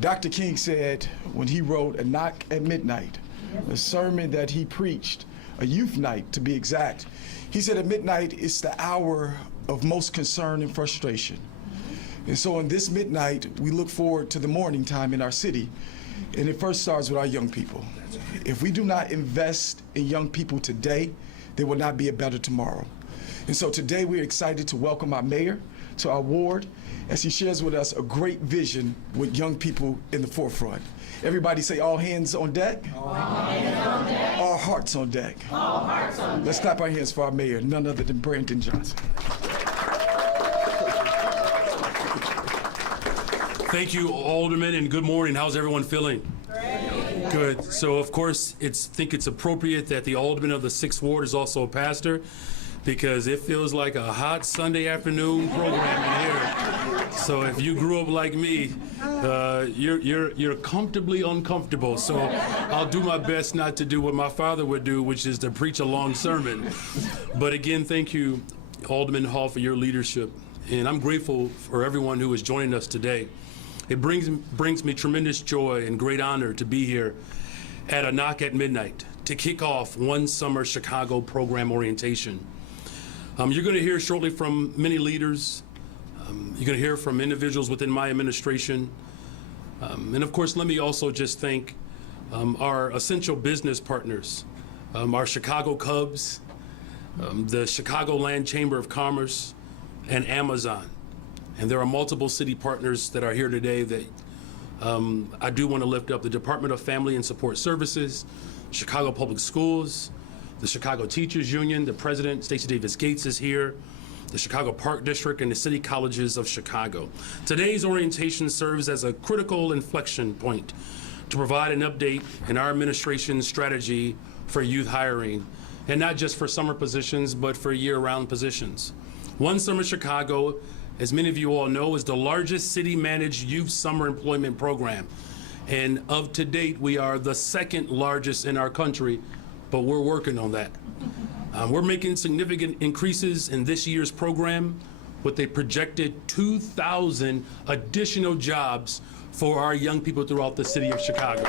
Dr. King said when he wrote A Knock at Midnight, a sermon that he preached, a youth night to be exact, he said at midnight it's the hour of most concern and frustration. And so in this midnight, we look forward to the morning time in our city, and it first starts with our young people. If we do not invest in young people today, there will not be a better tomorrow. And so today we're excited to welcome our mayor to our ward as he shares with us a great vision with young people in the forefront. Everybody say all hands on deck. All hands on deck. All hearts on deck. All hearts on deck. Let's clap our hands for our mayor, none other than Brandon Johnson. Thank you, Alderman, and good morning. How's everyone feeling? Great. Good. So, of course, I think it's appropriate that the Alderman of the 6th Ward is also a pastor, because it feels like a hot Sunday afternoon program in here. So if you grew up like me, you're comfortably uncomfortable. So I'll do my best not to do what my father would do, which is to preach a long sermon. But again, thank you, Alderman Hall, for your leadership. And I'm grateful for everyone who is joining us today. It brings me tremendous joy and great honor to be here at A Knock at Midnight to kick off One Summer Chicago program orientation. You're going to hear shortly from many leaders. You're going to hear from individuals within my administration. And of course, let me also just thank our essential business partners, our Chicago Cubs, the Chicagoland Chamber of Commerce, and Amazon. And there are multiple city partners that are here today that I do want to lift up: the Department of Family and Support Services, Chicago Public Schools, the Chicago Teachers Union. The president, Stacey Davis Gates, is here, the Chicago Park District, and the City Colleges of Chicago. Today's orientation serves as a critical inflection point to provide an update in our administration's strategy for youth hiring, and not just for summer positions, but for year-round positions. One Summer Chicago, as many of you all know, is the largest city-managed youth summer employment program. And to date, we are the 2nd largest in our country, but we're working on that. We're making significant increases in this year's program with a projected 2,000 additional jobs for our young people throughout the city of Chicago.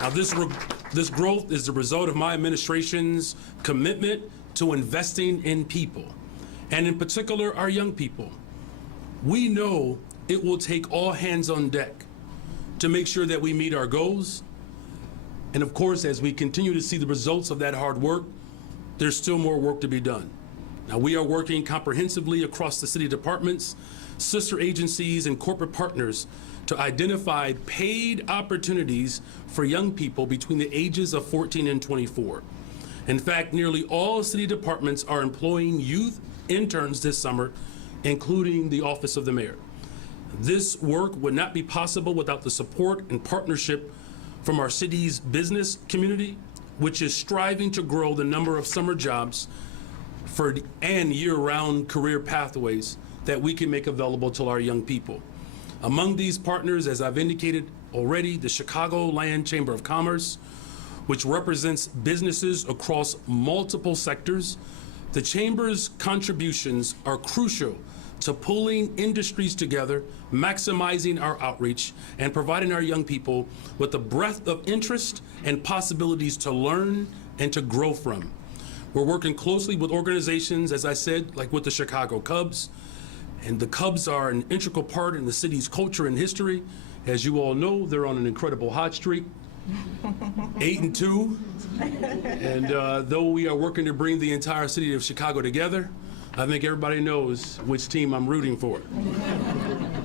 Now, this growth is the result of my administration's commitment to investing in people, and in particular, our young people. We know it will take all hands on deck to make sure that we meet our goals. And of course, as we continue to see the results of that hard work, there's still more work to be done. Now, we are working comprehensively across the city departments, sister agencies, and corporate partners to identify paid opportunities for young people between the ages of 14 and 24. In fact, nearly all city departments are employing youth interns this summer, including the Office of the Mayor. This work would not be possible without the support and partnership from our city's business community, which is striving to grow the number of summer jobs and year-round career pathways that we can make available to our young people. Among these partners, as I've indicated already, the Chicagoland Chamber of Commerce, which represents businesses across multiple sectors. The Chamber's contributions are crucial to pulling industries together, maximizing our outreach, and providing our young people with a breadth of interest and possibilities to learn and to grow from. We're working closely with organizations, as I said, like with the Chicago Cubs, and the Cubs are an integral part in the city's culture and history. As you all know, they're on an incredible hot streak, 8-2, and though we are working to bring the entire city of Chicago together, I think everybody knows which team I'm rooting for.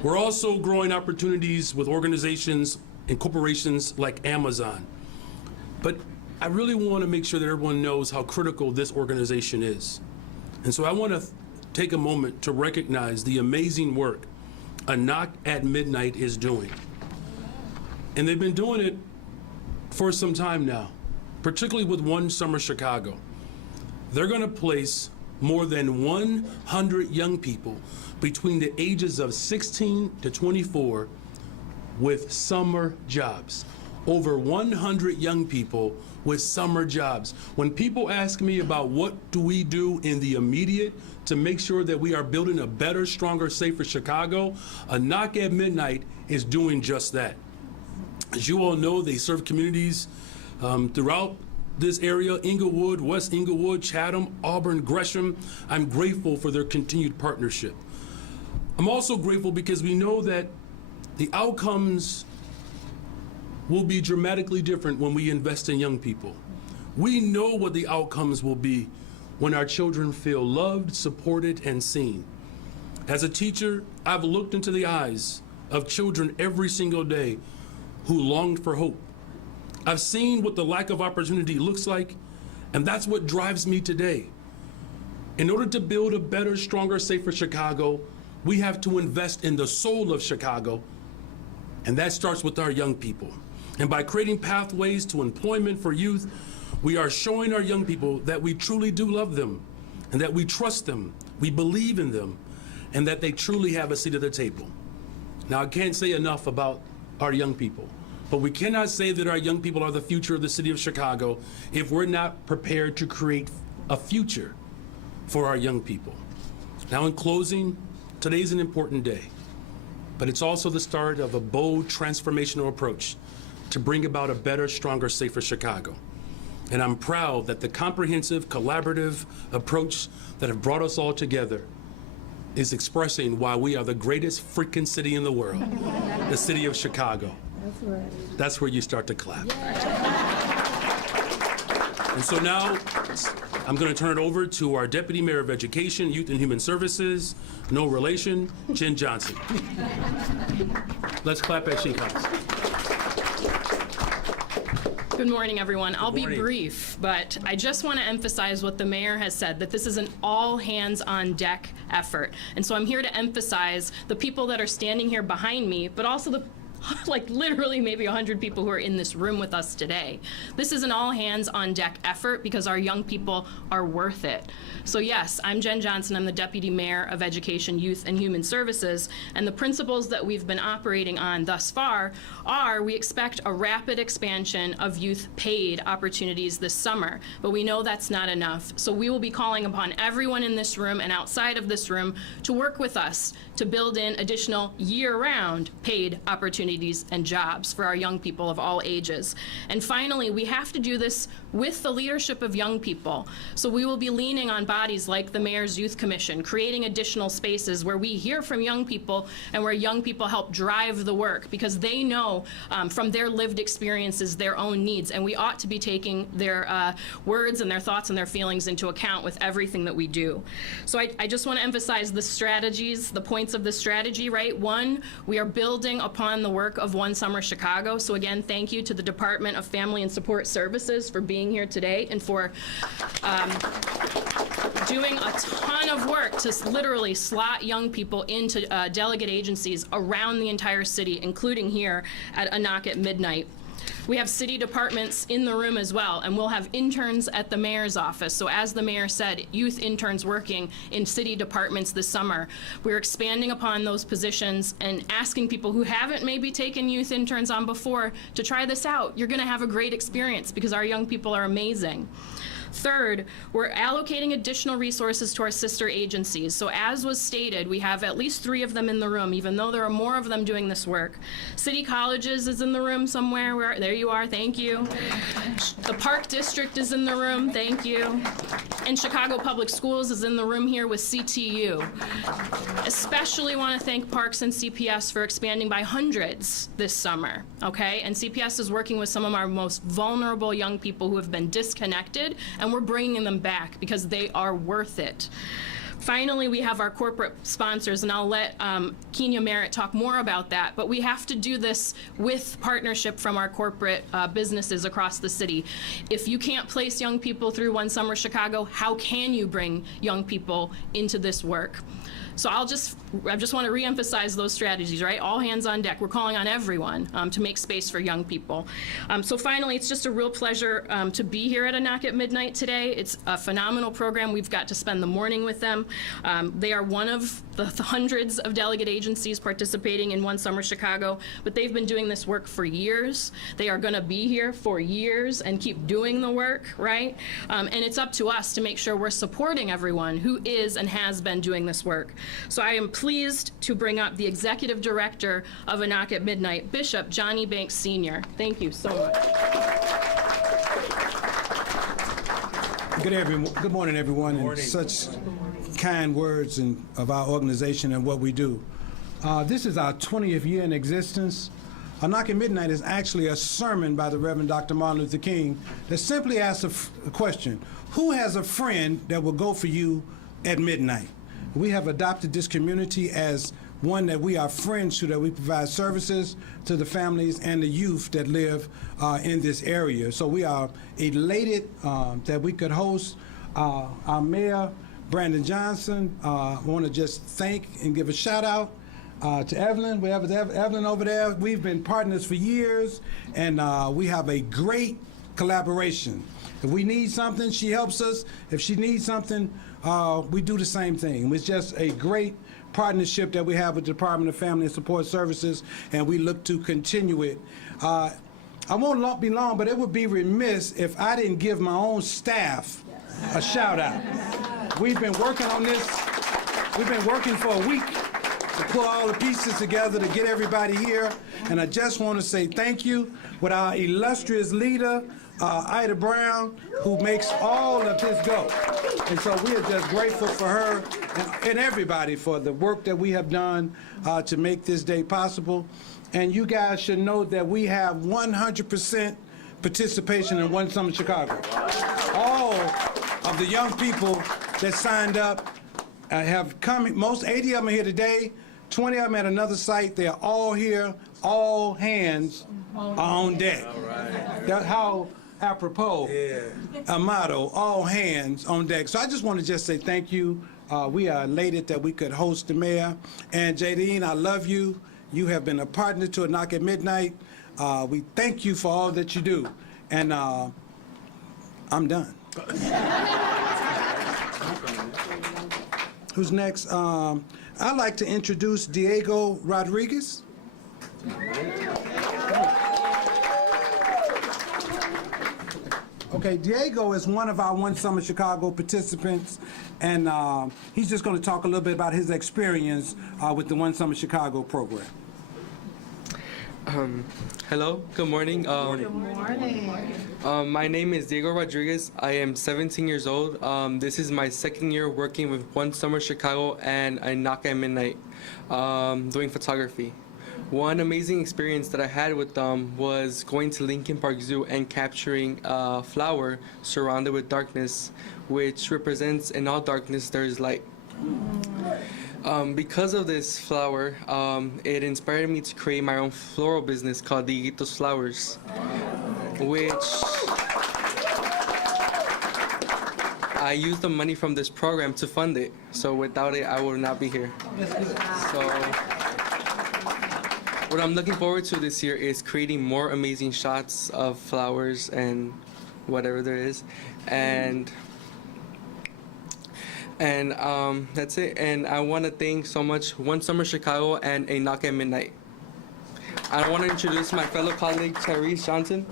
We're also growing opportunities with organizations and corporations like Amazon. But I really want to make sure that everyone knows how critical this organization is. And so I want to take a moment to recognize the amazing work A Knock at Midnight is doing. And they've been doing it for some time now, particularly with One Summer Chicago. They're going to place more than 100 young people between the ages of 16 to 24 with summer jobs. over 100 young people with summer jobs. When people ask me about what do we do in the immediate to make sure that we are building a better, stronger, safer Chicago, A Knock at Midnight is doing just that. As you all know, they serve communities throughout this area: Inglewood, West Inglewood, Chatham, Auburn, Gresham. I'm grateful for their continued partnership. I'm also grateful because we know that the outcomes will be dramatically different when we invest in young people. We know what the outcomes will be when our children feel loved, supported, and seen. As a teacher, I've looked into the eyes of children every single day who longed for hope. I've seen what the lack of opportunity looks like, and that's what drives me today. In order to build a better, stronger, safer Chicago, we have to invest in the soul of Chicago, and that starts with our young people. And by creating pathways to employment for youth, we are showing our young people that we truly do love them, and that we trust them, we believe in them, and that they truly have a seat at the table. Now, I can't say enough about our young people, but we cannot say that our young people are the future of the city of Chicago if we're not prepared to create a future for our young people. Now, in closing, today's an important day, but it's also the start of a bold, transformational approach to bring about a better, stronger, safer Chicago. And I'm proud that the comprehensive, collaborative approach that have brought us all together is expressing why we are the greatest freaking city in the world, the city of Chicago. That's right. That's where you start to clap. And so now, I'm going to turn it over to our Deputy Mayor of Education, Youth and Human Services, no relation, Jen Johnson. Let's clap as she comes. Good morning, everyone. I'll be morning. brief, but I just want to emphasize what the mayor has said, that this is an all-hands-on-deck effort. And so I'm here to emphasize the people that are standing here behind me, but also the like literally maybe 100 people who are in this room with us today. This is an all-hands-on-deck effort because our young people are worth it. So yes, I'm Jen Johnson. I'm the Deputy Mayor of Education, Youth, and Human Services, and the principles that we've been operating on thus far are we expect a rapid expansion of youth paid opportunities this summer, but we know that's not enough. So we will be calling upon everyone in this room and outside of this room to work with us to build in additional year-round paid opportunities and jobs for our young people of all ages. And finally, we have to do this with the leadership of young people. So we will be leaning on bodies like the Mayor's Youth Commission, creating additional spaces where we hear from young people and where young people help drive the work because they know from their lived experiences their own needs, and we ought to be taking their words and their thoughts and their feelings into account with everything that we do. So I just want to emphasize the strategies, the points of the strategy, right? One, we are building upon the work of One Summer Chicago. So again, thank you to the Department of Family and Support Services for being here today and for doing a ton of work to literally slot young people into delegate agencies around the entire city, including here at A Knock at Midnight. We have city departments in the room as well, and we'll have interns at the mayor's office. So as the mayor said, youth interns working in city departments this summer. We're expanding upon those positions and asking people who haven't maybe taken youth interns on before to try this out. You're gonna have a great experience because our young people are amazing. Third, we're allocating additional resources to our sister agencies. So as was stated, we have at least 3 of them in the room, even though there are more of them doing this work. City Colleges is in the room somewhere. There you are, thank you. The Park District is in the room, thank you. And Chicago Public Schools is in the room here with CTU. Especially want to thank Parks and CPS for expanding by hundreds this summer, okay? And CPS is working with some of our most vulnerable young people who have been disconnected, and we're bringing them back because they are worth it. Finally, we have our corporate sponsors, and I'll let Kenya Merritt talk more about that, but we have to do this with partnership from our corporate businesses across the city. If you can't place young people through One Summer Chicago, how can you bring young people into this work? So I just want to reemphasize those strategies, right? All hands on deck. We're calling on everyone to make space for young people. So finally, it's just a real pleasure to be here at A Knock at Midnight today. It's a phenomenal program. We've got to spend the morning with them. They are one of the hundreds of delegate agencies participating in One Summer Chicago, but they've been doing this work for years. They are going to be here for years and keep doing the work, right? And it's up to us to make sure we're supporting everyone who is and has been doing this work. So I am pleased to bring up the Executive Director of A Knock at Midnight, Bishop Johnny Banks Sr. Thank you so much. Good morning, everyone, and such kind words of our organization and what we do. This is our 20th year in existence. A Knock at Midnight is actually a sermon by the Reverend Dr. Martin Luther King that simply asks a question: who has a friend that will go for you at midnight? We have adopted this community as one that we are friends to, that we provide services to the families and the youth that live in this area. So we are elated that we could host our mayor, Brandon Johnson. I want to just thank and give a shout out to Evelyn. We have Evelyn over there. We've been partners for years, and we have a great collaboration. If we need something, she helps us. If she needs something, we do the same thing. It's just a great partnership that we have with the Department of Family and Support Services, and we look to continue it. I won't be long, but it would be remiss if I didn't give my own staff a shout out. We've been working on this. We've been working for a week to pull all the pieces together to get everybody here, and I just want to say thank you with our illustrious leader, Ida Brown, who makes all of this go. And so we are just grateful for her and everybody for the work that we have done to make this day possible. And you guys should know that we have 100% participation in One Summer Chicago. All of the young people that signed up have come. 80 of them are here today, 20 of them at another site. They are all here. All hands are on deck. All right. That's how apropos a motto, all hands on deck. So I just want to just say thank you. We are elated that we could host the mayor. And Jadine, I love you. You have been a partner to A Knock at Midnight. We thank you for all that you do. And I'm done. Who's next? I'd like to introduce Diego Rodriguez. Okay, Diego is one of our One Summer Chicago participants, and he's just going to talk a little bit about his experience with the One Summer Chicago program. Hello, good morning. Good morning. My name is Diego Rodriguez. I am 17 years old. This is my second year working with One Summer Chicago and A Knock at Midnight, doing photography. One amazing experience that I had with them was going to Lincoln Park Zoo and capturing a flower surrounded with darkness, which represents in all darkness there is light. Because of this flower, it inspired me to create my own floral business called Dieguito's Flowers, which I used the money from this program to fund it. So without it, I would not be here. So what I'm looking forward to this year is creating more amazing shots of flowers and whatever there is, and that's it. And I want to thank so much One Summer Chicago and A Knock at Midnight. I want to introduce my fellow colleague, Tyrese Johnson.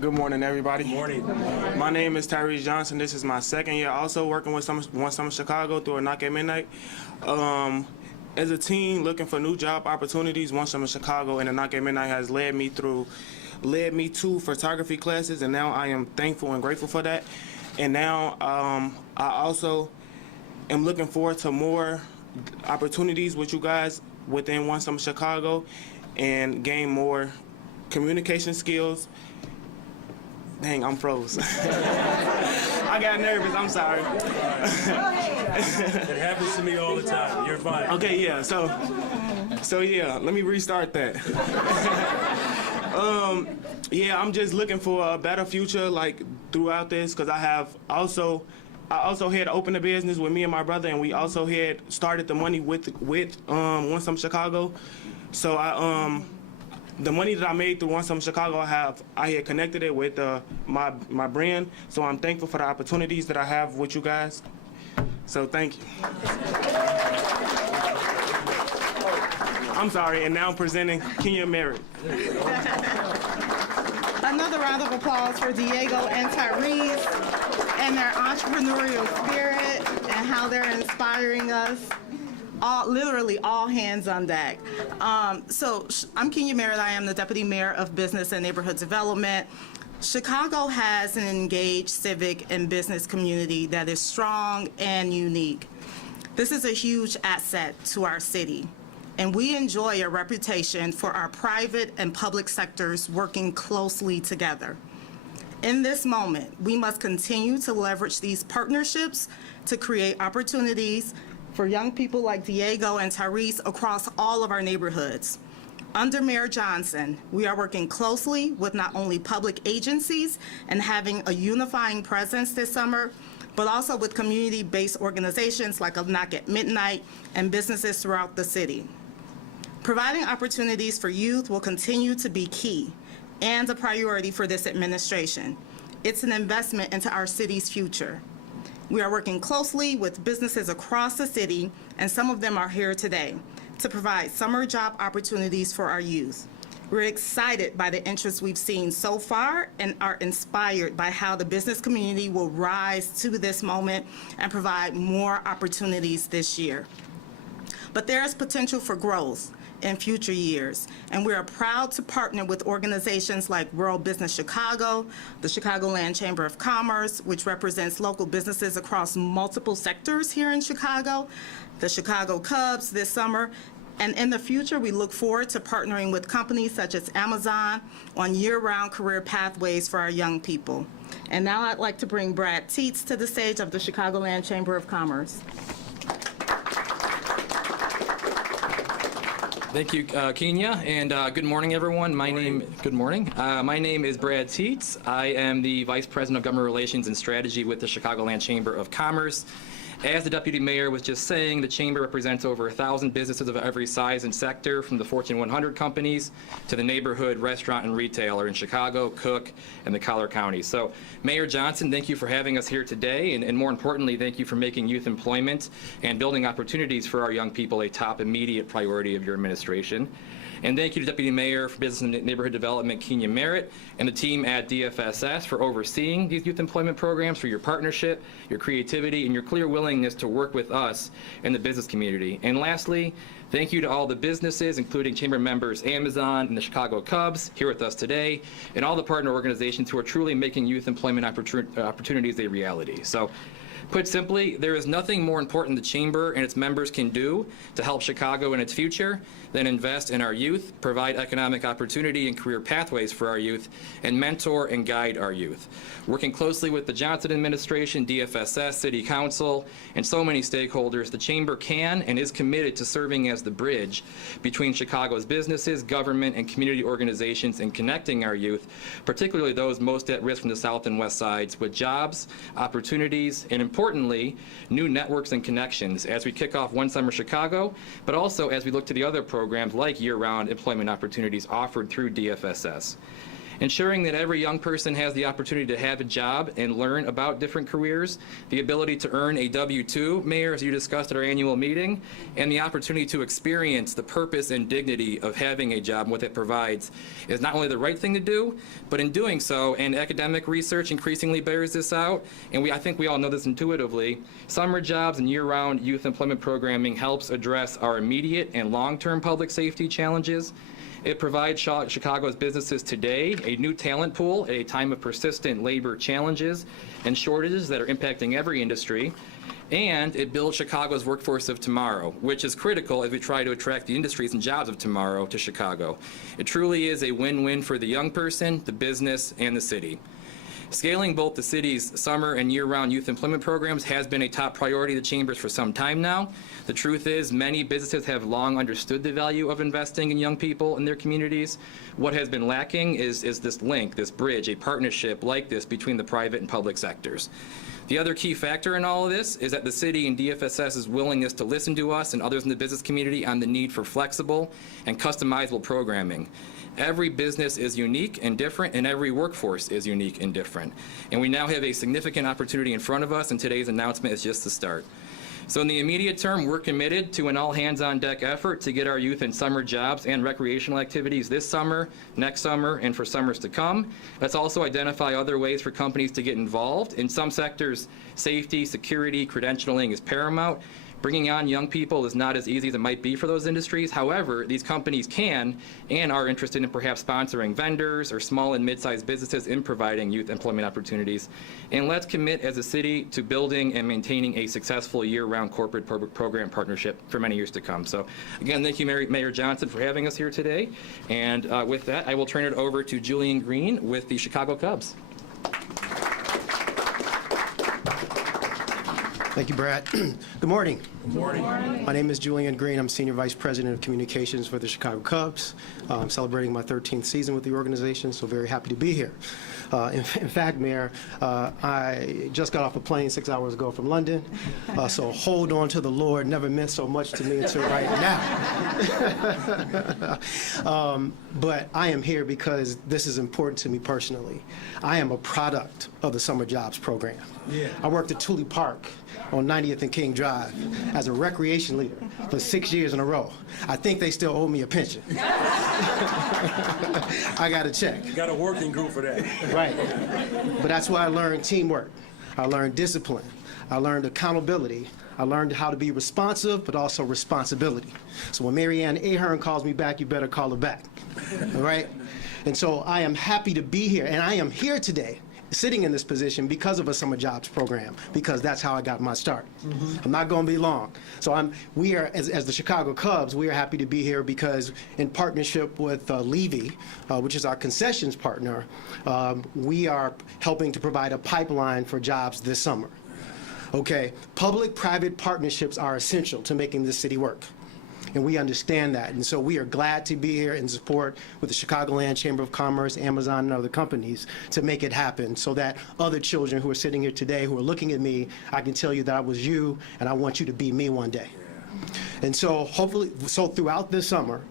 Good morning, everybody. Good morning. My name is Tyrese Johnson. This is my second year also working with One Summer Chicago through A Knock at Midnight. As a team looking for new job opportunities, One Summer Chicago and A Knock at Midnight has led me to photography classes, and now I am thankful and grateful for that. And now I also am looking forward to more opportunities with you guys within One Summer Chicago and gain more communication skills. Dang, I'm froze. I got nervous, I'm sorry. It happens to me all the time. You're fine. Okay, yeah, so yeah, let me restart that. Yeah, I'm just looking for a better future, like, throughout this, because I also had opened a business with me and my brother, and we also had started the money with One Summer Chicago. So the money that I made through One Summer Chicago, I had connected it with my brand. So I'm thankful for the opportunities that I have with you guys. So thank you. I'm sorry, and now I'm presenting Kenya Merritt. Another round of applause for Diego and Tyrese and their entrepreneurial spirit and how they're inspiring us. Literally all hands on deck. So I'm Kenya Merritt. I am the Deputy Mayor of Business and Neighborhood Development. Chicago has an engaged civic and business community that is strong and unique. This is a huge asset to our city, and we enjoy a reputation for our private and public sectors working closely together. In this moment, we must continue to leverage these partnerships to create opportunities for young people like Diego and Tyrese across all of our neighborhoods. Under Mayor Johnson, we are working closely with not only public agencies and having a unifying presence this summer, but also with community-based organizations like A Knock at Midnight and businesses throughout the city. Providing opportunities for youth will continue to be key and a priority for this administration. It's an investment into our city's future. We are working closely with businesses across the city, and some of them are here today, to provide summer job opportunities for our youth. We're excited by the interest we've seen so far and are inspired by how the business community will rise to this moment and provide more opportunities this year. But there is potential for growth in future years, and we are proud to partner with organizations like Rural Business Chicago, the Chicagoland Chamber of Commerce, which represents local businesses across multiple sectors here in Chicago, the Chicago Cubs this summer, and in the future, we look forward to partnering with companies such as Amazon on year-round career pathways for our young people. And now I'd like to bring Brad Teetz to the stage of the Chicagoland Chamber of Commerce. Thank you, Kenya, and good morning, everyone. My name is Brad Teetz. I am the Vice President of Government Relations and Strategy with the Chicagoland Chamber of Commerce. As the Deputy Mayor was just saying, the Chamber represents over 1,000 businesses of every size and sector, from the Fortune 100 companies to the neighborhood restaurant and retailer in Chicago, Cook, and the Collier County. So, Mayor Johnson, thank you for having us here today, and more importantly, thank you for making youth employment and building opportunities for our young people a top immediate priority of your administration. And thank you to Deputy Mayor for Business and Neighborhood Development, Kenya Merritt, and the team at DFSS for overseeing these youth employment programs, for your partnership, your creativity, and your clear willingness to work with us and the business community. And lastly, thank you to all the businesses, including Chamber members Amazon and the Chicago Cubs, here with us today, and all the partner organizations who are truly making youth employment opportunities a reality. So, put simply, there is nothing more important the Chamber and its members can do to help Chicago in its future than invest in our youth, provide economic opportunity and career pathways for our youth, and mentor and guide our youth. Working closely with the Johnson administration, DFSS, City Council, and so many stakeholders, the Chamber can and is committed to serving as the bridge between Chicago's businesses, government, and community organizations in connecting our youth, particularly those most at risk from the South and West Sides, with jobs, opportunities, and importantly, new networks and connections as we kick off One Summer Chicago, but also as we look to the other programs like year-round employment opportunities offered through DFSS. Ensuring that every young person has the opportunity to have a job and learn about different careers, the ability to earn a W-2, Mayor, as you discussed at our annual meeting, and the opportunity to experience the purpose and dignity of having a job and what it provides is not only the right thing to do, but in doing so, and academic research increasingly bears this out, and I think we all know this intuitively, summer jobs and year-round youth employment programming helps address our immediate and long-term public safety challenges. It provides Chicago's businesses today a new talent pool at a time of persistent labor challenges and shortages that are impacting every industry. And it builds Chicago's workforce of tomorrow, which is critical as we try to attract the industries and jobs of tomorrow to Chicago. It truly is a win-win for the young person, the business, and the city. Scaling both the city's summer and year-round youth employment programs has been a top priority of the Chambers for some time now. The truth is, many businesses have long understood the value of investing in young people in their communities. What has been lacking is this link, this bridge, a partnership like this between the private and public sectors. The other key factor in all of this is that the city and DFSS's willingness to listen to us and others in the business community on the need for flexible and customizable programming. Every business is unique and different, and every workforce is unique and different. And we now have a significant opportunity in front of us, and today's announcement is just the start. So in the immediate term, we're committed to an all-hands-on-deck effort to get our youth in summer jobs and recreational activities this summer, next summer, and for summers to come. Let's also identify other ways for companies to get involved. In some sectors, safety, security, credentialing is paramount. Bringing on young people is not as easy as it might be for those industries. However, these companies can and are interested in perhaps sponsoring vendors or small and mid-sized businesses in providing youth employment opportunities. And let's commit as a city to building and maintaining a successful year-round corporate program partnership for many years to come. So again, thank you, Mayor Johnson, for having us here today. And with that, I will turn it over to Julian Green with the Chicago Cubs. Thank you, Brad. Good morning. Good morning. My name is Julian Green. I'm Senior Vice President of Communications for the Chicago Cubs. I'm celebrating my 13th season with the organization, so very happy to be here. In fact, Mayor, I just got off a plane 6 hours ago from London, so hold on to the Lord never meant so much to me until right now. But I am here because this is important to me personally. I am a product of the Summer Jobs Program. Yeah. I worked at Tully Park on 90th and King Drive as a recreation leader for 6 years in a row. I think they still owe me a pension. I got a check. You got a working group for that. Right. But that's why I learned teamwork. I learned discipline. I learned accountability. I learned how to be responsive, but also responsibility. So when Mary Ann Ahern calls me back, you better call her back. All right? And so I am happy to be here, and I am here today sitting in this position because of a Summer Jobs Program, because that's how I got my start. I'm not going to be long. So we are, as the Chicago Cubs, we are happy to be here because in partnership with Levy, which is our concessions partner, we are helping to provide a pipeline for jobs this summer. Okay, public-private partnerships are essential to making this city work. And we understand that. And so we are glad to be here in support with the Chicagoland Chamber of Commerce, Amazon, and other companies to make it happen so that other children who are sitting here today who are looking at me, I can tell you that I was you and I want you to be me one day. And so hopefully, throughout this summer,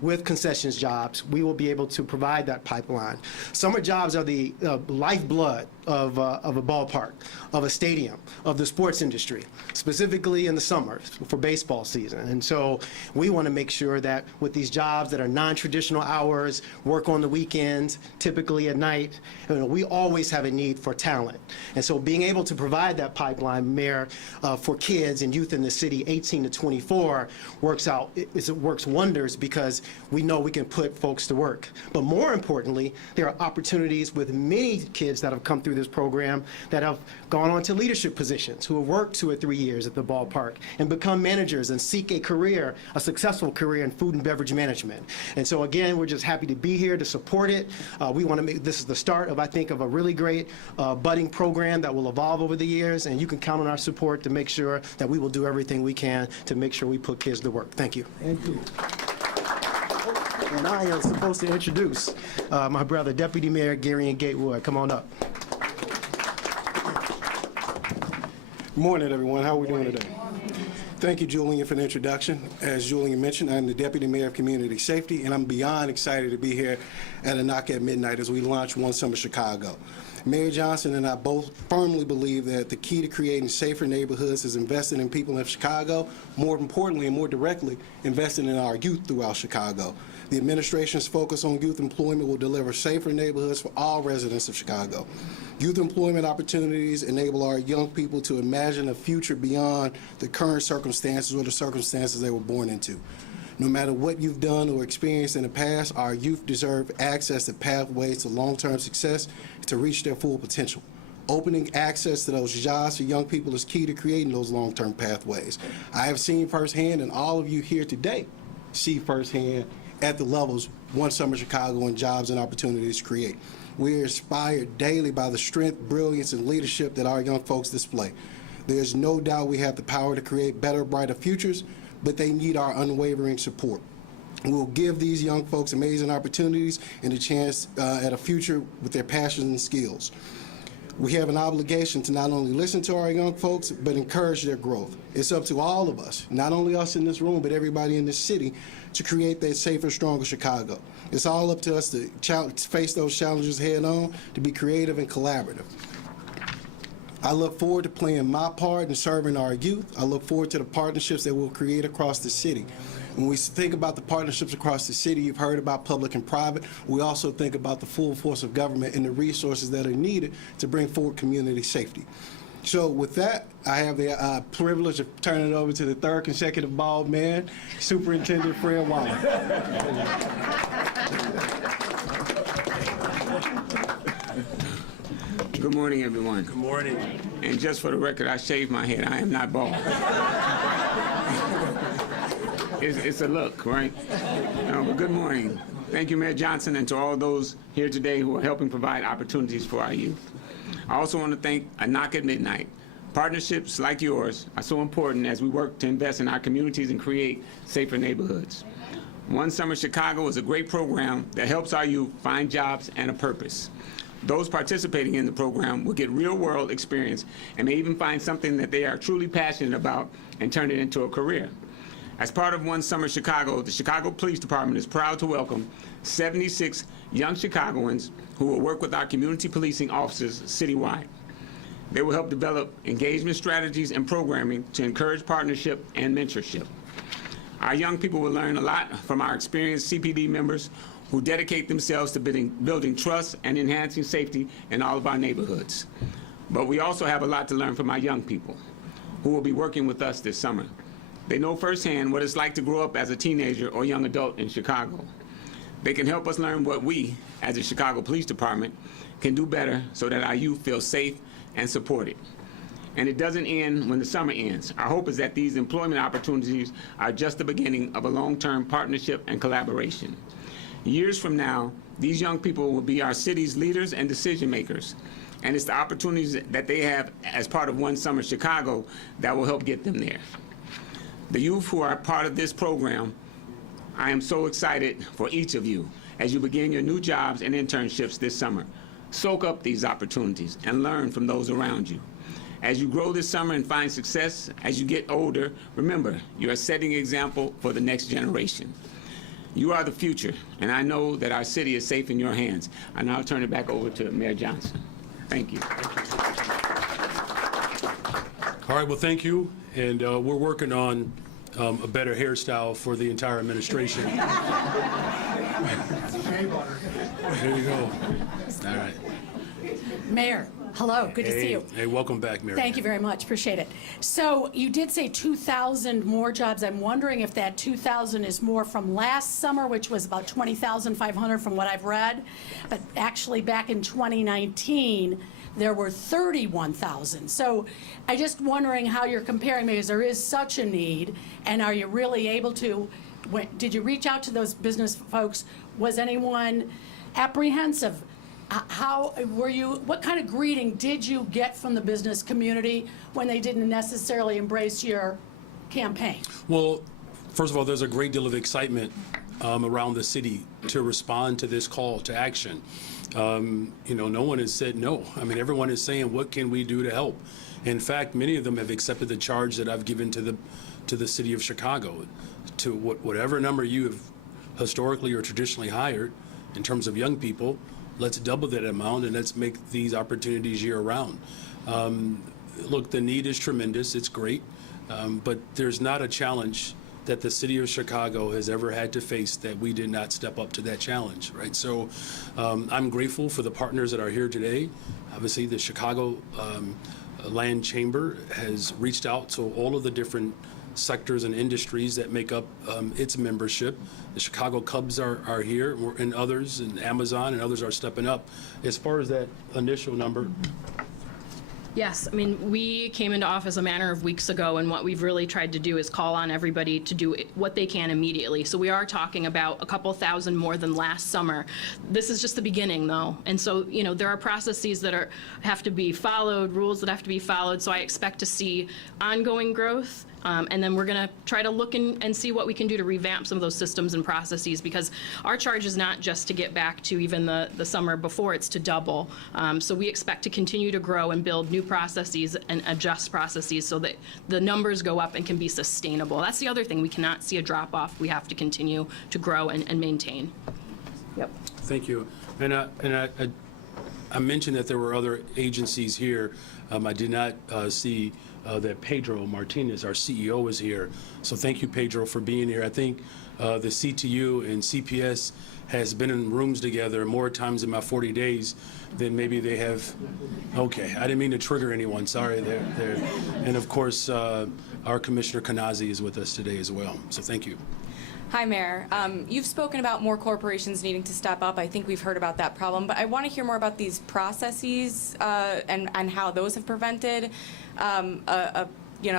with concessions jobs, we will be able to provide that pipeline. Summer jobs are the lifeblood of a ballpark, of a stadium, of the sports industry, specifically in the summer for baseball season. And so we want to make sure that with these jobs that are non-traditional hours, work on the weekends, typically at night, we always have a need for talent. And so being able to provide that pipeline, Mayor, for kids and youth in the city 18 to 24 works wonders because we know we can put folks to work. But more importantly, there are opportunities with many kids that have come through this program that have gone on to leadership positions, who have worked 2 or 3 years at the ballpark and become managers and seek a successful career in food and beverage management. And so again, we're just happy to be here to support it. We want to make this is the start of, I think, of a really great budding program that will evolve over the years, and you can count on our support to make sure that we will do everything we can to make sure we put kids to work. Thank you. Thank you. And I am supposed to introduce my brother, Deputy Mayor Gary and Gatewood. Come on up. Good morning, everyone. How are we doing today? Thank you, Julian, for the introduction. As Julian mentioned, I'm the Deputy Mayor of Community Safety, and I'm beyond excited to be here at a knock at midnight as we launch One Summer Chicago. Mayor Johnson and I both firmly believe that the key to creating safer neighborhoods is investing in people in Chicago, more importantly and more directly, investing in our youth throughout Chicago. The administration's focus on youth employment will deliver safer neighborhoods for all residents of Chicago. Youth employment opportunities enable our young people to imagine a future beyond the current circumstances or the circumstances they were born into. No matter what you've done or experienced in the past, our youth deserve access to pathways to long-term success to reach their full potential. Opening access to those jobs for young people is key to creating those long-term pathways. I have seen firsthand, and all of you here today see firsthand, at the levels One Summer Chicago and jobs and opportunities create. We are inspired daily by the strength, brilliance, and leadership that our young folks display. There's no doubt we have the power to create better, brighter futures, but they need our unwavering support. We'll give these young folks amazing opportunities and a chance at a future with their passions and skills. We have an obligation to not only listen to our young folks, but encourage their growth. It's up to all of us, not only us in this room, but everybody in this city, to create that safer, stronger Chicago. It's all up to us to face those challenges head on, to be creative and collaborative. I look forward to playing my part in serving our youth. I look forward to the partnerships that we'll create across the city. When we think about the partnerships across the city, you've heard about public and private. We also think about the full force of government and the resources that are needed to bring forward community safety. So with that, I have the privilege of turning it over to the third consecutive bald man, Superintendent Fred Waller. Good morning, everyone. Good morning. And just for the record, I shaved my head. I am not bald. It's a look, right? But good morning. Thank you, Mayor Johnson, and to all those here today who are helping provide opportunities for our youth. I also want to thank A Knock at Midnight. Partnerships like yours are so important as we work to invest in our communities and create safer neighborhoods. One Summer Chicago is a great program that helps our youth find jobs and a purpose. Those participating in the program will get real-world experience and may even find something that they are truly passionate about and turn it into a career. As part of One Summer Chicago, the Chicago Police Department is proud to welcome 76 young Chicagoans who will work with our community policing officers citywide. They will help develop engagement strategies and programming to encourage partnership and mentorship. Our young people will learn a lot from our experienced CPD members who dedicate themselves to building trust and enhancing safety in all of our neighborhoods. But we also have a lot to learn from our young people who will be working with us this summer. They know firsthand what it's like to grow up as a teenager or young adult in Chicago. They can help us learn what we, as the Chicago Police Department, can do better so that our youth feel safe and supported. And it doesn't end when the summer ends. Our hope is that these employment opportunities are just the beginning of a long-term partnership and collaboration. Years from now, these young people will be our city's leaders and decision makers. And it's the opportunities that they have as part of One Summer Chicago that will help get them there. The youth who are part of this program, I am so excited for each of you as you begin your new jobs and internships this summer. Soak up these opportunities and learn from those around you. As you grow this summer and find success, as you get older, remember, you are setting an example for the next generation. You are the future, and I know that our city is safe in your hands. I now turn it back over to Mayor Johnson. Thank you. All right, well, thank you. And we're working on a better hairstyle for the entire administration. There you go. All right. Mayor, hello, good to see you. Hey, welcome back, Merritt. Thank you very much, appreciate it. So you did say 2,000 more jobs. I'm wondering if that 2,000 is more from last summer, which was about 20,500 from what I've read. But actually back in 2019, there were 31,000. So I'm just wondering how you're comparing, because there is such a need, and are you really able to, did you reach out to those business folks? Was anyone apprehensive? How were you, what kind of greeting did you get from the business community when they didn't necessarily embrace your campaign? Well, first of all, there's a great deal of excitement around the city to respond to this call to action. No one has said no. I mean, everyone is saying, what can we do to help? In fact, many of them have accepted the charge that I've given to the city of Chicago, to whatever number you have historically or traditionally hired in terms of young people. Let's double that amount and let's make these opportunities year-round. Look, the need is tremendous. It's great, but there's not a challenge that the city of Chicago has ever had to face that we did not step up to that challenge, right? So I'm grateful for the partners that are here today. Obviously, the Chicago Land Chamber has reached out to all of the different sectors and industries that make up its membership. The Chicago Cubs are here, and others, and Amazon and others are stepping up. As far as that initial number, Yes, I mean, we came into office a matter of weeks ago, and what we've really tried to do is call on everybody to do what they can immediately. So we are talking about a couple thousand more than last summer. This is just the beginning, though. And so, there are processes that have to be followed, rules that have to be followed. So I expect to see ongoing growth. And then we're going to try to look and see what we can do to revamp some of those systems and processes, because our charge is not just to get back to even the summer before, it's to double. So we expect to continue to grow and build new processes and adjust processes so that the numbers go up and can be sustainable. That's the other thing. We cannot see a drop off. We have to continue to grow and maintain. Yep. Thank you. And I mentioned that there were other agencies here. I did not see that Pedro Martinez, our CEO, is here. So thank you, Pedro, for being here. I think the CTU and CPS has been in rooms together more times in my 40 days than maybe they have. Okay, I didn't mean to trigger anyone. Sorry. They're. And of course, our Commissioner Kanazi is with us today as well. So thank you. Hi, Mayor. You've spoken about more corporations needing to step up. I think we've heard about that problem, but I want to hear more about these processes and how those have prevented a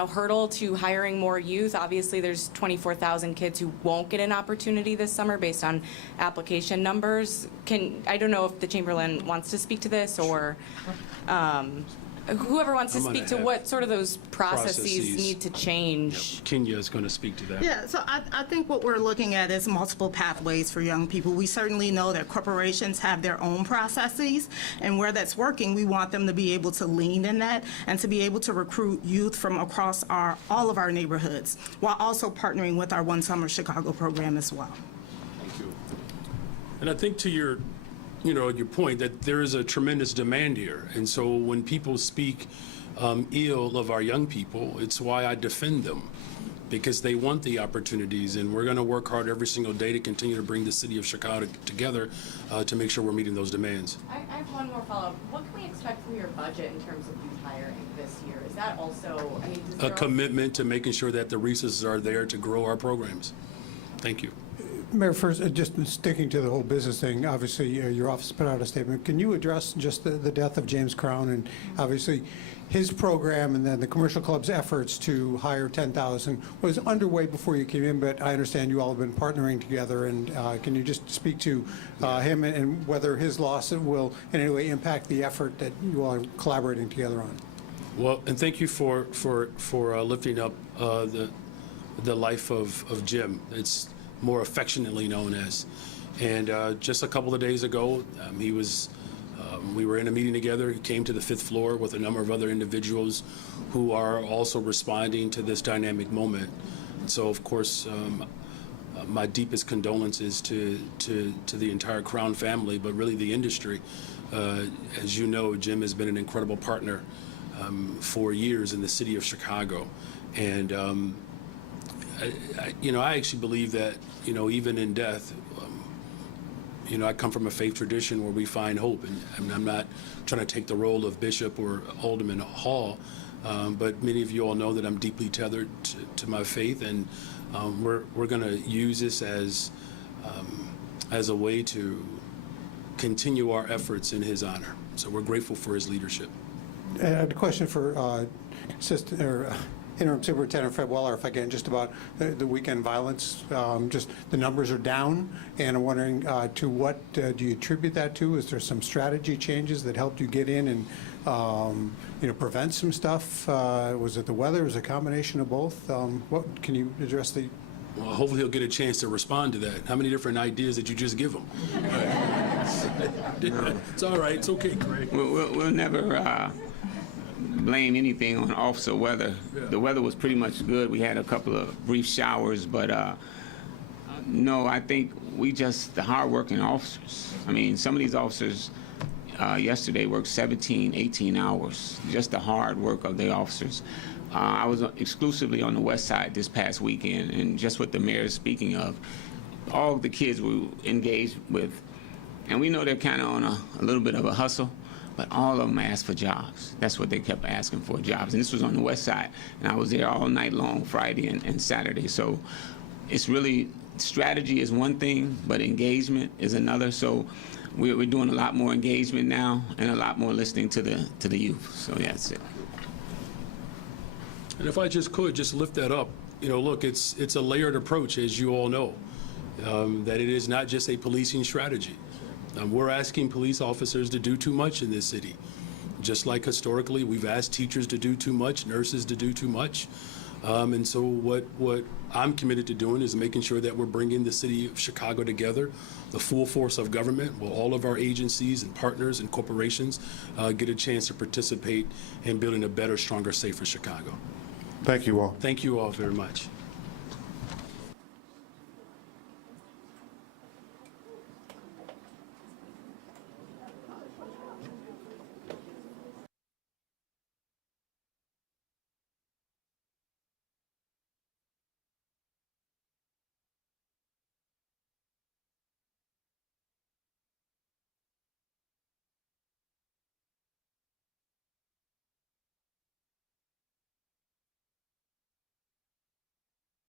hurdle to hiring more youth. Obviously, there's 24,000 kids who won't get an opportunity this summer based on application numbers. I don't know if the Chamberlain wants to speak to this, or whoever wants to speak to what sort of those processes need to change. Yep. Kenya is going to speak to that. Yeah, so I think what we're looking at is multiple pathways for young people. We certainly know that corporations have their own processes, and where that's working, we want them to be able to lean in that and to be able to recruit youth from across all of our neighborhoods, while also partnering with our One Summer Chicago program as well. Thank you. And I think to your point that there is a tremendous demand here. And so when people speak ill of our young people, it's why I defend them, because they want the opportunities, and we're going to work hard every single day to continue to bring the city of Chicago together to make sure we're meeting those demands. I have one more follow-up. What can we expect from your budget in terms of youth hiring this year? Is that also, A commitment to making sure that the resources are there to grow our programs. Thank you. Mayor, first, just sticking to the whole business thing, obviously, your office put out a statement. Can you address just the death of James Crown and obviously his program and then the commercial club's efforts to hire 10,000 was underway before you came in, but I understand you all have been partnering together. And can you just speak to him and whether his loss will in any way impact the effort that you all are collaborating together on? Well, and thank you for lifting up the life of Jim. It's more affectionately known as. And just a couple of days ago, we were in a meeting together. He came to the 5th floor with a number of other individuals who are also responding to this dynamic moment. So, of course, my deepest condolences to the entire Crown family, but really the industry. As you know, Jim has been an incredible partner for years in the city of Chicago. And I actually believe that, even in death, I come from a faith tradition where we find hope. And I'm not trying to take the role of Bishop or Alderman Hall, but many of you all know that I'm deeply tethered to my faith, and we're going to use this as a way to continue our efforts in his honor. So we're grateful for his leadership. I had a question for Interim Superintendent Fred Weller, if I can, just about the weekend violence. Just the numbers are down, and I'm wondering to what do you attribute that to? Is there some strategy changes that helped you get in and prevent some stuff? Was it the weather? Was it a combination of both? What can you address the? Well, hopefully he'll get a chance to respond to that. How many different ideas did you just give him? It's all right. It's okay, Craig. We'll never blame anything on Officer Weather. Yeah. The weather was pretty much good. We had a couple of brief showers, but no, I think the hardworking officers. I mean, some of these officers yesterday worked 17, 18 hours, just the hard work of the officers. I was exclusively on the west side this past weekend, and just what the mayor is speaking of, all the kids we engaged with, and we know they're kind of on a little bit of a hustle, but all of them asked for jobs. That's what they kept asking for, jobs. And this was on the west side, and I was there all night long, Friday and Saturday. So it's really, strategy is one thing, but engagement is another. So we're doing a lot more engagement now and a lot more listening to the youth. So yeah, that's it. And if I just lift that up, look, it's a layered approach, as you all know, that it is not just a policing strategy. We're asking police officers to do too much in this city. Just like historically, we've asked teachers to do too much, nurses to do too much. And so what I'm committed to doing is making sure that we're bringing the city of Chicago together, the full force of government, where all of our agencies and partners and corporations get a chance to participate in building a better, stronger, safer Chicago. Thank you all. Thank you all very much.